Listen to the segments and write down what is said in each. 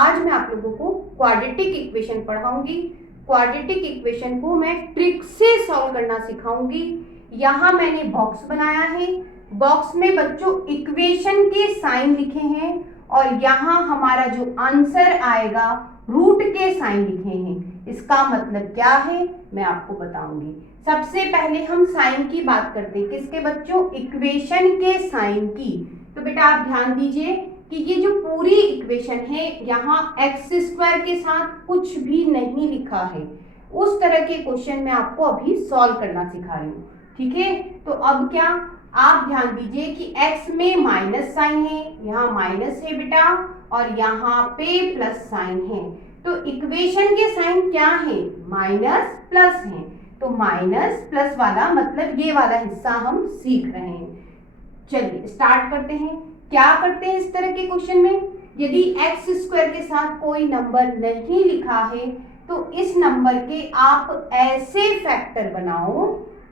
आज मैं आप लोगों को क्वाड्रेटिक इक्वेशन पढ़ाऊंगी। क्वाड्रेटिक इक्वेशन को मैं ट्रिक से सॉल्व करना सिखाऊंगी। यहाँ मैंने बॉक्स बनाया है, बॉक्स में बच्चों इक्वेशन के साइन लिखे हैं और यहाँ हमारा जो आंसर आएगा रूट के साइन लिखे हैं। इसका मतलब क्या है मैं आपको बताऊंगी। सबसे पहले हम साइन की बात करते हैं, किसके बच्चों? इक्वेशन के साइन की। तो बेटा आप ध्यान दीजिए कि ये जो पूरी इक्वेशन है यहाँ एक्स स्क्वायर के साथ कुछ भी नहीं लिखा है। उस तरह के क्वेश्चन मैं आपको अभी सॉल्व करना सिखा रही हूँ, ठीक है। तो अब क्या आप ध्यान दीजिए कि x में माइनस साइन है, यहाँ माइनस है बेटा, और यहाँ पे प्लस साइन है। तो इक्वेशन के साइन क्या है? माइनस प्लस है। तो माइनस प्लस वाला मतलब ये वाला हिस्सा हम सीख रहे हैं। चलिए स्टार्ट करते हैं। क्या करते हैं इस तरह के क्वेश्चन में? यदि एक्स स्क्वायर के साथ कोई नंबर नहीं लिखा है तो इस नंबर के आप ऐसे फैक्टर बनाओ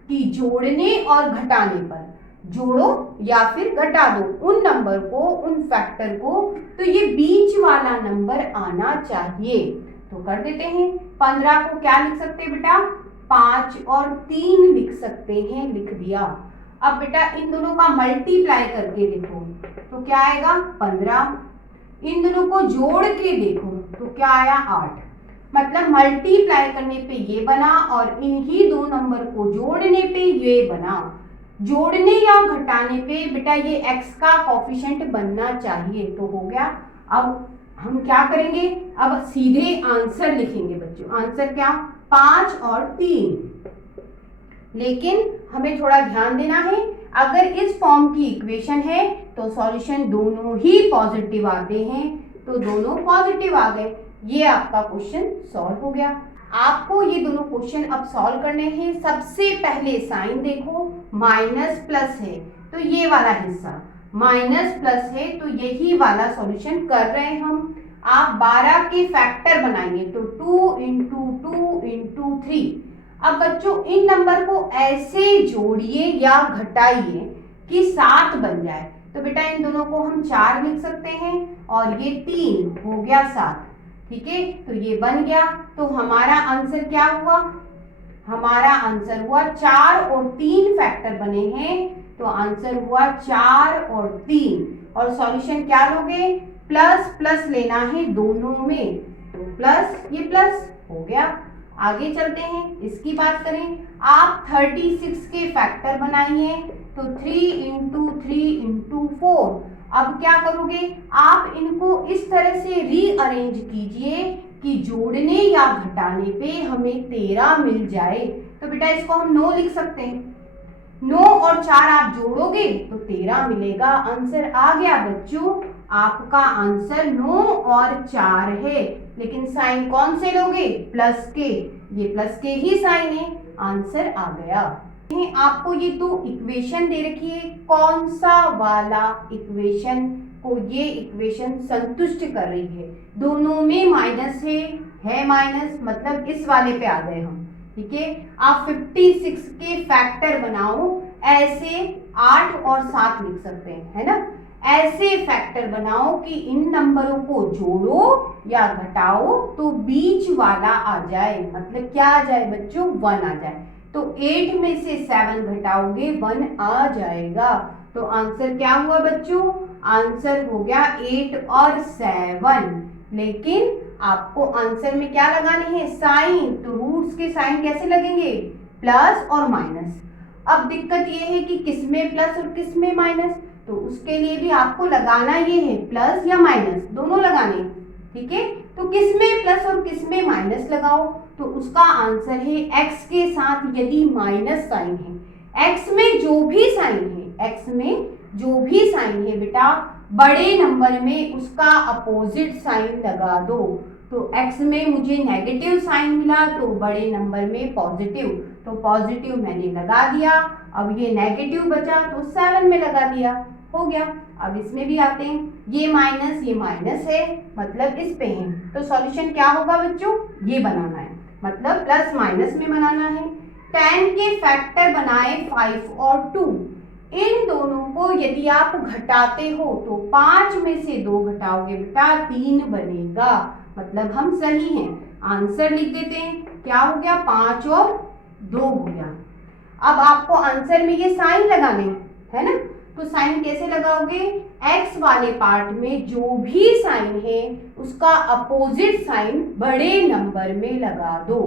कि जोड़ने और घटाने पर, जोड़ो या फिर घटा दो उन नंबर को, उन फैक्टर को, तो ये बीच वाला नंबर आना चाहिए। तो कर देते हैं। 15 को क्या लिख सकते हैं बेटा? 5 और 3 लिख सकते हैं, लिख दिया। अब बेटा इन दोनों का मल्टीप्लाई करके देखो तो क्या आएगा? 15। इन दोनों को जोड़ के देखो तो क्या आया? 8। मतलब मल्टीप्लाई करने पे ये बना और इन्हीं दो नंबर को जोड़ने पे ये बना। जोड़ने या घटाने पे बेटा ये x का कोफिशिएंट बनना चाहिए। तो हो गया। अब हम क्या करेंगे? अब सीधे आंसर लिखेंगे बच्चों। आंसर क्या? 5 और 3। लेकिन हमें थोड़ा ध्यान देना है, अगर इस फॉर्म की इक्वेशन है तो सॉल्यूशन दोनों ही पॉजिटिव आते हैं। तो दोनों पॉजिटिव आ गए, ये आपका क्वेश्चन सॉल्व हो गया। आपको ये दोनों क्वेश्चन अब सॉल्व करने हैं। सबसे पहले साइन देखो, माइनस प्लस है तो ये वाला हिस्सा, माइनस प्लस है तो यही वाला सॉल्यूशन कर रहे हैं हम। आप 12 के फैक्टर बनाइए तो 2 इंटू 2 इंटू 3। अब बच्चों इन नंबर को ऐसे जोड़िए या घटाइए कि 7 बन जाए। तो बेटा इन दोनों को हम 4 लिख सकते हैं और ये 3 हो गया 7, ठीक है। तो ये बन गया। तो हमारा आंसर क्या हुआ? हमारा आंसर हुआ 4 और 3 फैक्टर बने हैं तो आंसर हुआ 4 और 3। और सॉल्यूशन क्या लोगे? प्लस प्लस लेना है दोनों में, तो प्लस, ये प्लस हो गया। आगे चलते हैं, इसकी बात करें। आप 36 के फैक्टर बनाइए तो 3 इंटू 3 इंटू 4। अब क्या करोगे? आप इनको इस तरह से रीअरेंज कीजिए कि जोड़ने या घटाने पे हमें 13 मिल जाए। तो बेटा इसको हम 9 लिख सकते हैं। 9 और 4 आप जोड़ोगे तो 13 मिलेगा। आंसर आ गया बच्चों। आपका आंसर 9 और 4 है। लेकिन साइन कौन से लोगे? प्लस के। ये प्लस के ही साइन है, आंसर आ गया। आपको ये दो इक्वेशन दे रखी है, कौन सा वाला इक्वेशन को ये इक्वेशन संतुष्ट कर रही है? दोनों में माइनस है माइनस, मतलब इस वाले पे आ गए हम, ठीक है। आप 56 के फैक्टर बनाओ, ऐसे 8 और 7 लिख सकते हैं, है ना। ऐसे फैक्टर बनाओ कि इन नंबरों को जोड़ो या घटाओ तो बीच वाला आ जाए। मतलब क्या आ जाए बच्चों? 1 आ जाए। तो 8 में से 7 घटाओगे 1 आ जाएगा। तो आंसर क्या हुआ बच्चों? आंसर हो गया 8 और 7। लेकिन आपको आंसर में क्या लगाने हैं? साइन। तो रूट्स के साइन कैसे लगेंगे? प्लस और माइनस। अब दिक्कत ये है कि किस में प्लस और किस में माइनस, तो उसके लिए भी आपको लगाना ये है, प्लस या माइनस दोनों लगाने, ठीक है। तो किस में प्लस और किस में माइनस लगाओ, तो उसका आंसर है x के साथ यदि माइनस साइन है, x में जो भी साइन है, x में जो भी साइन है बेटा, बड़े नंबर में उसका अपोजिट साइन लगा दो। तो x में मुझे नेगेटिव साइन मिला तो बड़े नंबर में पॉजिटिव, तो पॉजिटिव मैंने लगा दिया। अब ये नेगेटिव बचा तो 7 में लगा दिया, हो गया। अब इसमें भी आते हैं, ये माइनस है मतलब इस पे है। तो सॉल्यूशन क्या होगा बच्चों? ये बनाना है, मतलब प्लस माइनस में बनाना है। 10 के फैक्टर बनाए 5 और 2। इन दोनों को यदि आप घटाते हो तो 5 में से 2 घटाओगे बेटा 3 बनेगा, मतलब हम सही हैं। आंसर लिख देते हैं, क्या हो गया 5 और 2 हो गया। अब आपको आंसर में ये साइन लगाने है ना, तो साइन कैसे लगाओगे, एक्स वाले पार्ट में जो भी साइन है उसका अपोजिट साइन बड़े नंबर में लगा दो।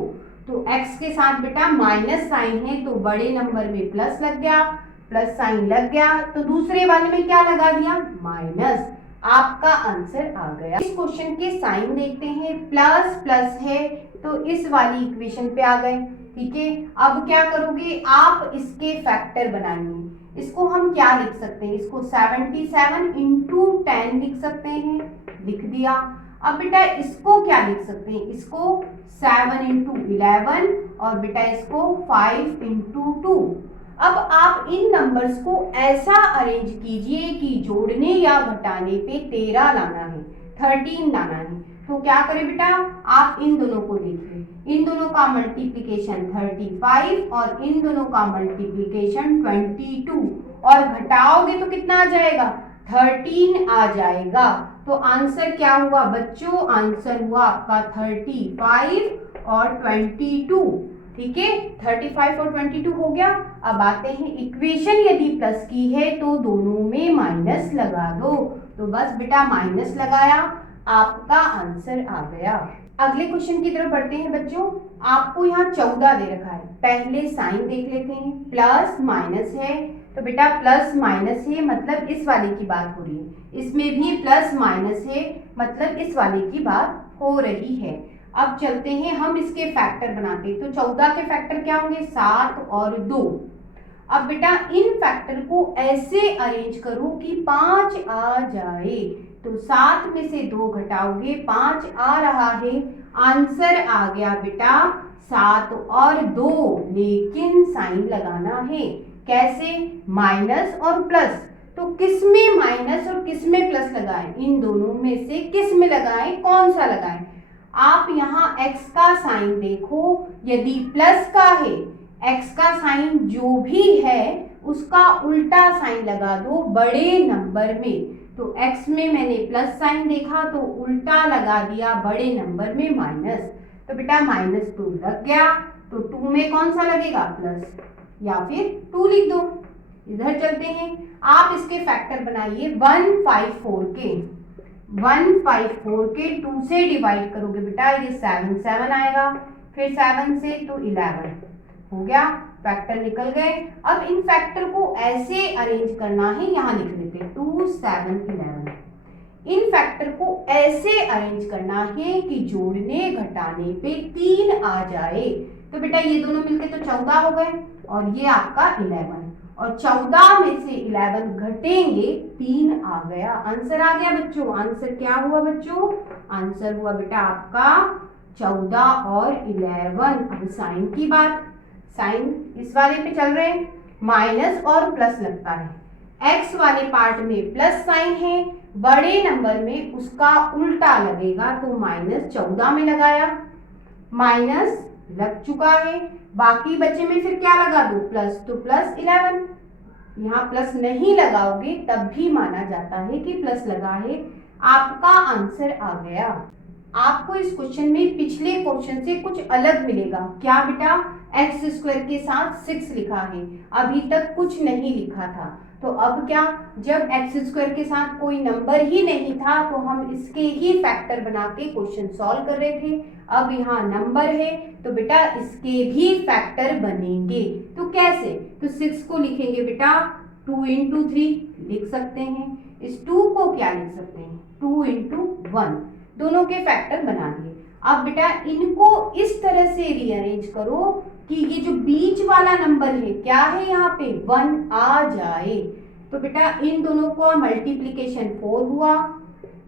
तो x के साथ बेटा माइनस साइन है तो बड़े नंबर में प्लस लग गया, प्लस साइन लग गया, तो दूसरे वाले में क्या लगा दिया, माइनस। आपका आंसर आ गया। इस क्वेश्चन के साइन देखते हैं, प्लस प्लस है तो इस वाली इक्वेशन पे आ गए, ठीक है। अब क्या करोगे आप, इसके फैक्टर बनाएंगे। इसको हम क्या लिख सकते हैं, इसको 77 इंटू 10 लिख सकते हैं, लिख दिया। अब बेटा इसको क्या लिख सकते हैं, इसको 7 इंटू 11 और बेटा इसको 5 इंटू 2। अब आप इन नंबर्स को ऐसा अरेंज कीजिए कि जोड़ने या घटाने पे 13 लाना है, 13 लाना है। तो क्या करें बेटा, आप इन दोनों को देखिए, इन दोनों का मल्टीप्लिकेशन 35 और इन दोनों का मल्टीप्लिकेशन 22 और घटाओगे तो कितना आ जाएगा, 13 आ जाएगा। तो आंसर क्या हुआ बच्चों, आंसर हुआ आपका 35 और 22, ठीक है। 35 और 22 हो गया। अब आते हैं इक्वेशन यदि प्लस की है तो दोनों में माइनस लगा दो, तो बस बेटा माइनस लगाया, आपका आंसर आ गया। अगले क्वेश्चन की तरफ बढ़ते हैं बच्चों। आपको यहाँ 14 दे रखा है, पहले साइन देख लेते हैं। प्लस माइनस है तो बेटा प्लस माइनस है मतलब इस वाले की बात हो रही है, इसमें भी प्लस माइनस है मतलब इस वाले की बात हो रही है। अब चलते हैं हम इसके फैक्टर बनाते, तो 14 के फैक्टर क्या होंगे, 7 और 2। अब बेटा इन फैक्टर को ऐसे अरेंज करो कि 5 आ जाए, तो 7 में से 2 घटाओगे 5 आ रहा है, आंसर आ गया बेटा 7 और 2, लेकिन साइन लगाना है, कैसे, माइनस और प्लस। तो किस में माइनस और किस में प्लस लगाएं, इन दोनों में से किस में लगाएं, कौन सा लगाएं। आप यहाँ x का साइन देखो, यदि प्लस का है, x का साइन जो भी है उसका उल्टा साइन लगा दो बड़े नंबर में। तो x में मैंने प्लस साइन देखा तो उल्टा लगा दिया बड़े नंबर में माइनस, तो बेटा -2 लग गया। तो 2 में कौन सा लगेगा, प्लस, या फिर 2 लिख दो। इधर चलते हैं, आप इसके फैक्टर बनाइए 154 के, 154 के 2 से डिवाइड करोगे बेटा ये 7 आएगा, फिर 7 से तो 11 हो गया, फैक्टर निकल गए। अब इन फैक्टर को ऐसे अरेंज करना है, यहाँ लिख देते 2 7 11। इन फैक्टर को ऐसे अरेंज करना है कि जोड़ने घटाने पे 3 आ जाए, तो बेटा ये दोनों मिलके तो 14 हो गए और ये आपका 11, और 14 में से 11 घटेंगे 3 आ गया, आंसर आ गया बच्चों। आंसर क्या हुआ बच्चों, आंसर हुआ बेटा आपका 14 और 11। अब साइन की बात, साइन इस वाले पे चल रहे हैं, माइनस और प्लस लगता है, एक्स वाले पार्ट में प्लस साइन है, बड़े नंबर में उसका उल्टा लगेगा, तो -14 में लगाया, माइनस लग चुका है, बाकी बचे में फिर क्या लगा दो, प्लस, तो +11। यहाँ प्लस नहीं लगाओगे तब भी माना जाता है कि प्लस लगा है, आपका आंसर आ गया। आपको इस क्वेश्चन में पिछले क्वेश्चन से कुछ अलग मिलेगा, क्या बेटा, x² के साथ 6 लिखा है, अभी तक कुछ नहीं लिखा था, तो अब क्या, जब x² के साथ कोई नंबर ही नहीं था तो हम इसके ही फैक्टर बना के क्वेश्चन सॉल्व कर रहे थे। अब यहाँ नंबर है तो बेटा इसके भी फैक्टर बनेंगे, तो कैसे, तो 6 को लिखेंगे बेटा 2 × 3 लिख सकते हैं, इस 2 को क्या लिख सकते हैं, 2 × 1, दोनों के फैक्टर बना दिए। अब बेटा इनको इस तरह से रीअरेंज करो कि ये जो बीच वाला नंबर है क्या है, यहाँ पे 1 आ जाए, तो बेटा इन दोनों का मल्टीप्लिकेशन 4 हुआ,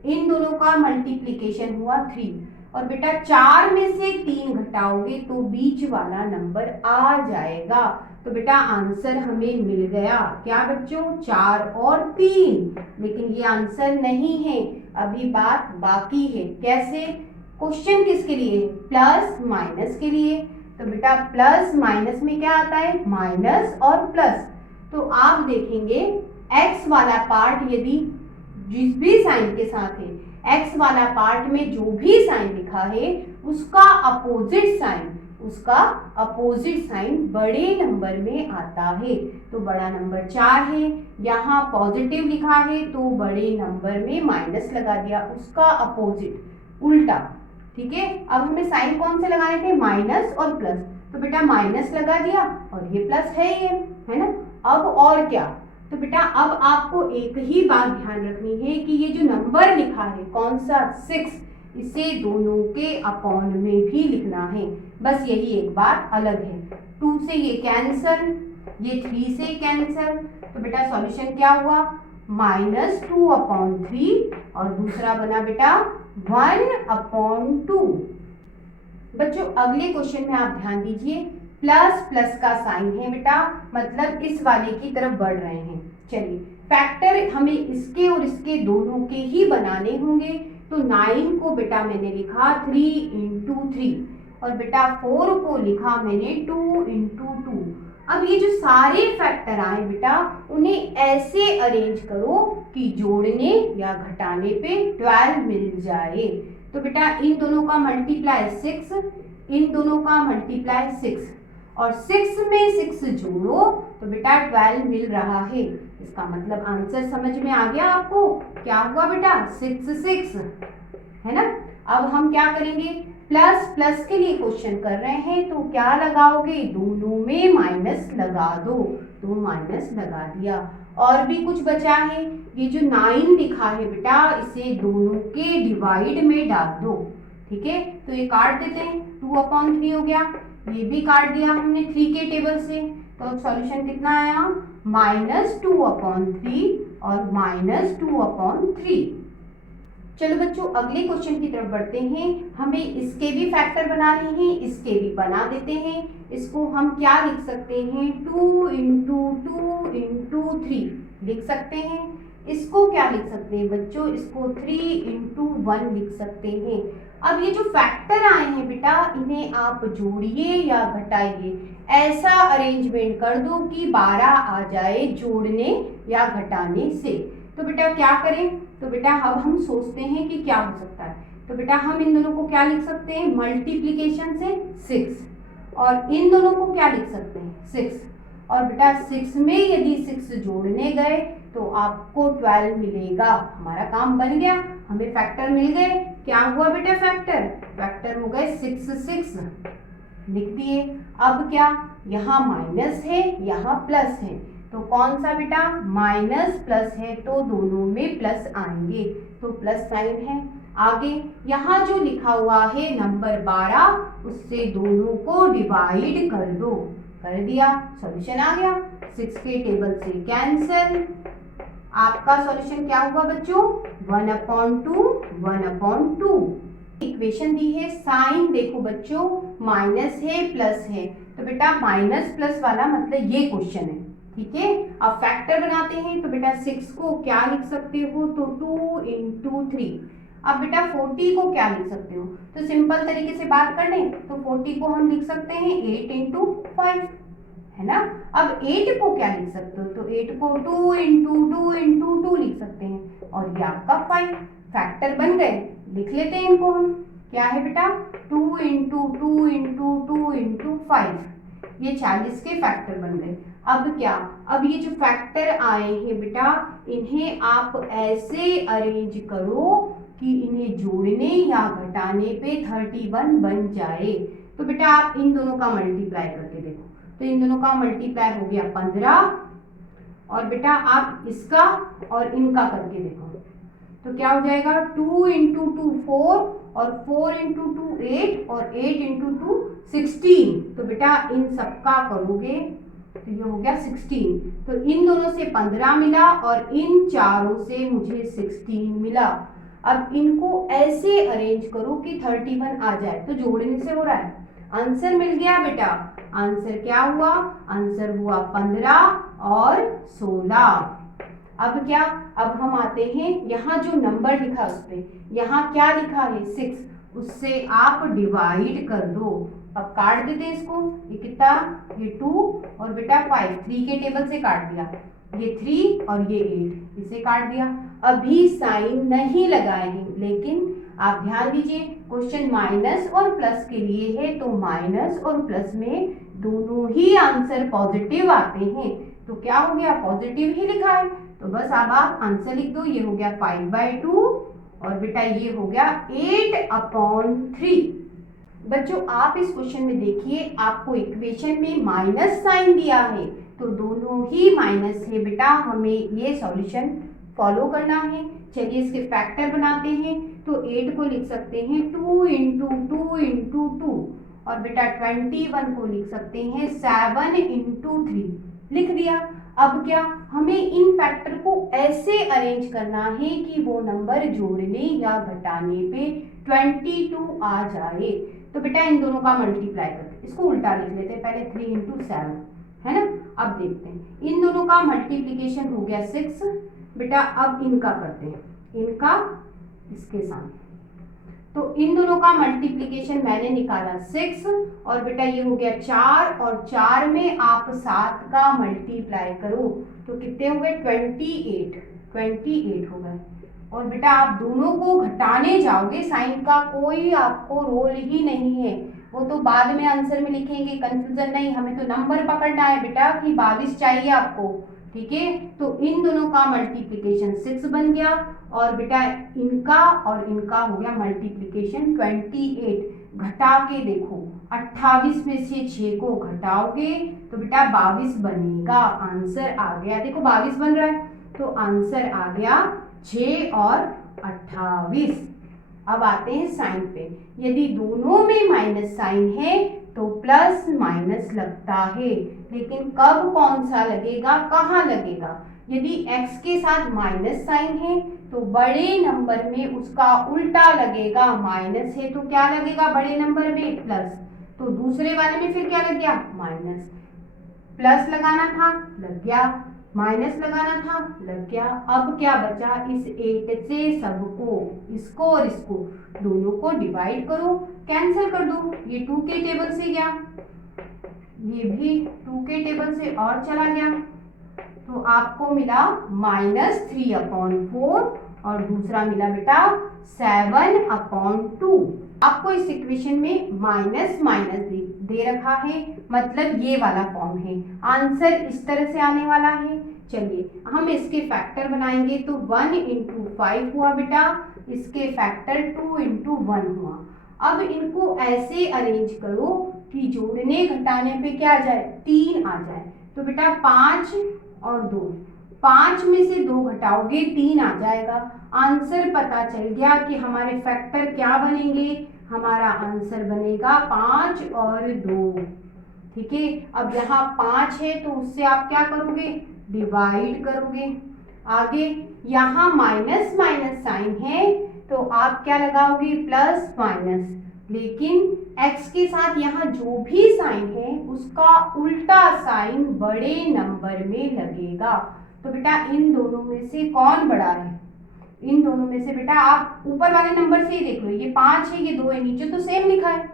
इन दोनों का मल्टीप्लिकेशन हुआ 3, और बेटा 4 में से 3 घटाओगे तो बीच वाला नंबर आ जाएगा, तो बेटा आंसर हमें मिल गया, क्या बच्चों, 4 और 3। लेकिन ये आंसर नहीं है, अभी बात बाकी है, कैसे, क्वेश्चन किसके लिए, प्लस माइनस के लिए, तो बेटा प्लस माइनस में क्या आता है, माइनस और प्लस, तो आप देखेंगे x वाला पार्ट यदि जिस भी साइन के साथ है, x वाला पार्ट में जो भी साइन लिखा है उसका अपोजिट साइन बड़े नंबर में आता है। तो बड़ा नंबर 4 है, यहाँ पॉजिटिव लिखा है तो बड़े नंबर में माइनस लगा दिया, उसका अपोजिट उल्टा। ठीक है, अब हमें साइन कौन से लगाने थे, माइनस और प्लस, तो बेटा माइनस लगा दिया और ये प्लस है ना। अब और क्या, तो बेटा अब आपको एक ही बात ध्यान रखनी है कि ये जो नंबर लिखा है कौन सा 6, इसे दोनों के अपॉन में भी लिखना है, बस यही एक बात अलग है। 2 से ये कैंसल, ये 3 से कैंसल, तो बेटा सॉल्यूशन क्या हुआ, -2/3 और दूसरा बना बेटा 1/2। बच्चों अगले क्वेश्चन में आप ध्यान दीजिए, प्लस प्लस का साइन है बेटा, मतलब इस वाले की तरफ बढ़ रहे हैं। चलिए फैक्टर हमें इसके और इसके दोनों के ही बनाने होंगे, तो 9 को बेटा मैंने लिखा 3 × 3 और बेटा 4 को लिखा मैंने 2 × 2। अब ये जो सारे फैक्टर आए बेटा उन्हें ऐसे अरेंज करो कि जोड़ने या घटाने पे 12 मिल जाए। तो बेटा इन दोनों का मल्टीप्लाई 6, इन दोनों का मल्टीप्लाई 6 और 6 में 6 जोड़ो तो बेटा 12 मिल रहा है। इसका मतलब आंसर समझ में आ गया आपको, क्या हुआ बेटा 6 है ना। अब हम क्या करेंगे, प्लस प्लस के लिए क्वेश्चन कर रहे हैं तो क्या लगाओगे, दोनों में माइनस लगा दो, तो माइनस लगा दिया। और भी कुछ बचा है, ये जो 9 लिखा है बेटा इसे दोनों के डिवाइड में डाल दो। ठीक है, तो ये काट देते हैं, 2/3 हो गया, ये भी काट दिया हमने 3 के टेबल से, तो सॉल्यूशन कितना आया, -2/3 और -2/3। चलो बच्चों अगले क्वेश्चन की तरफ बढ़ते हैं, हमें इसके भी फैक्टर बनाने हैं, इसके भी बना देते हैं। इसको हम क्या लिख सकते हैं, 2 × 2 × 3 लिख सकते हैं। इसको क्या लिख सकते हैं बच्चों, इसको 3 × 1 लिख सकते हैं। अब ये जो फैक्टर आए हैं बेटा इन्हें आप जोड़िए या घटाइए, ऐसा अरेंजमेंट कर दो कि 12 आ जाए जोड़ने या घटाने से। तो बेटा क्या करें, तो बेटा अब हम सोचते हैं कि क्या हो सकता है। तो बेटा हम इन दोनों को क्या लिख सकते हैं, मल्टीप्लिकेशन से 6 और इन दोनों को क्या लिख सकते हैं 6 और बेटा 6 में यदि 6 जोड़ने गए तो आपको 12 मिलेगा। हमारा काम बन गया, हमें फैक्टर मिल गए। क्या हुआ बेटा, फैक्टर हो गए 6 लिख दिए। अब क्या, यहाँ माइनस है यहाँ प्लस है, तो कौन सा बेटा, माइनस प्लस है तो दोनों में प्लस आएंगे, तो प्लस साइन है। आगे यहाँ जो लिखा हुआ है नंबर 12 उससे दोनों को डिवाइड कर दो, कर दिया, सॉल्यूशन आ गया। 6 के टेबल से कैंसल, आपका सॉल्यूशन क्या हुआ बच्चों, 1/2 इक्वेशन दी है। साइन देखो बच्चों माइनस है प्लस है, तो बेटा माइनस प्लस वाला मतलब ये क्वेश्चन है। ठीक है, अब फैक्टर बनाते हैं, तो बेटा 6 को क्या लिख सकते हो, तो 2 × 3। अब बेटा 40 को क्या लिख सकते हो, तो सिंपल तरीके से बात कर लें तो 40 को हम लिख सकते हैं 8 × 5 है ना। अब 8 को क्या लिख सकते हो, तो 8 को 2 × 2 लिख सकते हैं और ये आपका 5 फैक्टर बन गए। लिख लेते हैं इनको हम, क्या है बेटा 2 × 2 × 2 × 5, ये 40 के फैक्टर बन गए। अब क्या, अब ये जो फैक्टर आए हैं बेटा इन्हें आप ऐसे अरेंज करो कि इन्हें जोड़ने या घटाने पे 31 बन जाए। तो बेटा आप इन दोनों का मल्टीप्लाई करके देखो, तो इन दोनों का मल्टीप्लाई हो गया 15 और बेटा आप इसका और इनका करके देखो तो क्या हो जाएगा, 2 × 2 4 और 4 × 2 8 और 8 × 2 16। तो बेटा इन सबका करोगे तो ये हो गया 16, तो इन दोनों से 15 मिला और इन चारों से मुझे 16 मिला। अब इनको ऐसे अरेंज करो कि 31 आ जाए, तो जोड़ने से हो रहा है। आंसर मिल गया बेटा, आंसर क्या हुआ, आंसर हुआ 15 और 16। अब क्या, अब हम आते हैं यहाँ जो नंबर लिखा उस पे, यहाँ क्या लिखा है 6, उससे आप डिवाइड कर दो, अब काट देते हैं इसको, ये कितना, ये 2 और बेटा 5, 3 के टेबल से काट दिया, ये 3 और ये 8, इसे काट दिया। अभी साइन नहीं लगाए हैं, लेकिन आप ध्यान दीजिए क्वेश्चन माइनस और प्लस के लिए है, तो माइनस और प्लस में दोनों ही आंसर पॉजिटिव आते हैं, तो क्या हो गया, पॉजिटिव ही लिखा है। तो बस अब आप आंसर लिख दो, ये हो गया 5/2 और बेटा ये हो गया 8/3। बच्चों आप इस क्वेश्चन में देखिए, आपको इक्वेशन में माइनस साइन दिया है, तो दोनों ही माइनस है बेटा, हमें ये सॉल्यूशन फॉलो करना है। चलिए इसके फैक्टर बनाते हैं, तो 8 को लिख सकते हैं 2 × 2 × 2 और बेटा 21 को लिख सकते हैं 7 × 3, लिख दिया। अब क्या, हमें इन फैक्टर को ऐसे अरेंज करना है कि वो नंबर जोड़ने या घटाने पे 22 आ जाए। तो बेटा इन दोनों का मल्टीप्लाई करके इसको उल्टा लिख लेते हैं, पहले 3 × 7 है ना। अब देखते हैं, इन दोनों का मल्टीप्लिकेशन हो गया 6, बेटा अब इनका करते हैं, इनका इसके साथ, तो इन दोनों का मल्टीप्लिकेशन मैंने निकाला 6 और बेटा ये हो गया 4 और 4 में आप 7 का मल्टीप्लाई करो तो कितने हो गए, 28 हो गए। और बेटा आप दोनों को घटाने जाओगे, साइन का कोई आपको रोल ही नहीं है, वो तो बाद में आंसर में लिखेंगे, कंफ्यूजन नहीं, हमें तो नंबर पकड़ना है बेटा कि 22 चाहिए आपको, ठीक है। तो इन दोनों का मल्टीप्लिकेशन 6 बन गया और बेटा इनका और इनका हो गया मल्टीप्लिकेशन 28। घटा के देखो, 28 में से 6 को घटाओगे तो बेटा 22 बनेगा, आंसर आ गया, देखो 22 बन रहा है, तो आंसर आ गया 6 और 28। अब आते हैं साइन पे, यदि दोनों में माइनस साइन है तो प्लस माइनस लगता है, लेकिन कब कौन सा लगेगा, कहाँ लगेगा। यदि x के साथ माइनस साइन है तो बड़े नंबर में उसका उल्टा लगेगा, माइनस है तो क्या लगेगा बड़े नंबर में, प्लस, तो दूसरे वाले में फिर क्या लग गया, माइनस, प्लस लगाना था लग गया, माइनस लगाना था लग गया। अब क्या बचा, इस 8 से सबको, इसको और इसको दोनों को डिवाइड करो, कैंसिल कर दो, ये 2 के टेबल से गया, ये भी 2 के टेबल से और चला गया, तो आपको मिला -3/4 और दूसरा मिला बेटा 7/2। आपको इस इक्वेशन में माइनस माइनस दे रखा है, मतलब ये वाला फॉर्म है, आंसर इस तरह से आने वाला है। चलिए हम इसके फैक्टर बनाएंगे, तो 1 × 5 हुआ बेटा, इसके फैक्टर 2 × 1 हुआ। अब इनको ऐसे अरेंज करो कि जोड़ने घटाने पे क्या आ जाए, 3 आ जाए, तो बेटा 5 और 2, 5 में से 2 घटाओगे 3 आ जाएगा, आंसर पता चल गया कि हमारे फैक्टर क्या बनेंगे, हमारा आंसर बनेगा 5 और 2, ठीक है। अब यहाँ 5 है तो उससे आप क्या करोगे, डिवाइड करोगे। आगे यहाँ माइनस माइनस साइन है तो आप क्या लगाओगे, प्लस माइनस, लेकिन x के साथ यहाँ जो भी साइन है उसका उल्टा साइन बड़े नंबर में लगेगा। तो बेटा इन दोनों में से कौन बड़ा है, इन दोनों में से बेटा आप ऊपर वाले नंबर से ही देख लो, ये 5 है ये 2 है, नीचे तो सेम लिखा है,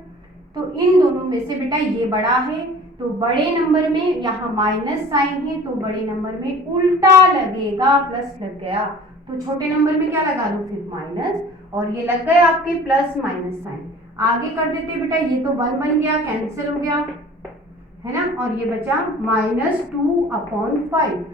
तो इन दोनों में से बेटा ये बड़ा है, तो बड़े नंबर में यहाँ माइनस साइन है तो बड़े नंबर में उल्टा लगेगा, प्लस लग गया, तो छोटे नंबर में क्या लगा दो फिर माइनस, और ये लग गए आपके प्लस माइनस साइन। आगे कर देते बेटा, ये तो 1 बन गया, कैंसिल हो गया है ना, और ये बचा -2/5।